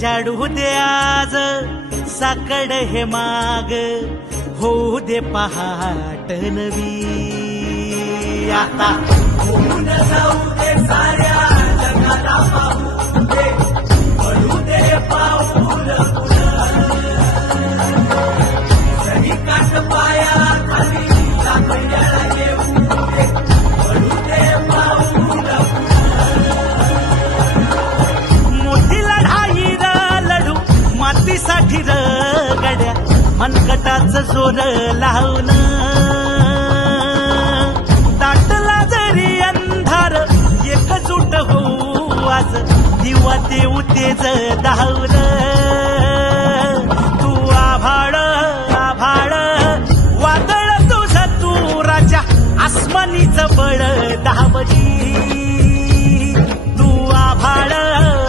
झाडू दे आज साकड हे माग, होऊ दे पहाट नवी. आता होऊन जाऊ दे साऱ्या जगाला पाहू दे, पडू दे पाऊल सही काट पाया खाली सापड्याला येऊ दे, पडू दे पाऊल. मोठी लढाई र लढू मातीसाठी र गड्या, मनगटाच जोर लावून. दाटला जरी अंधार एकजूट होऊ आज, दिवा देऊ तेज धावलं.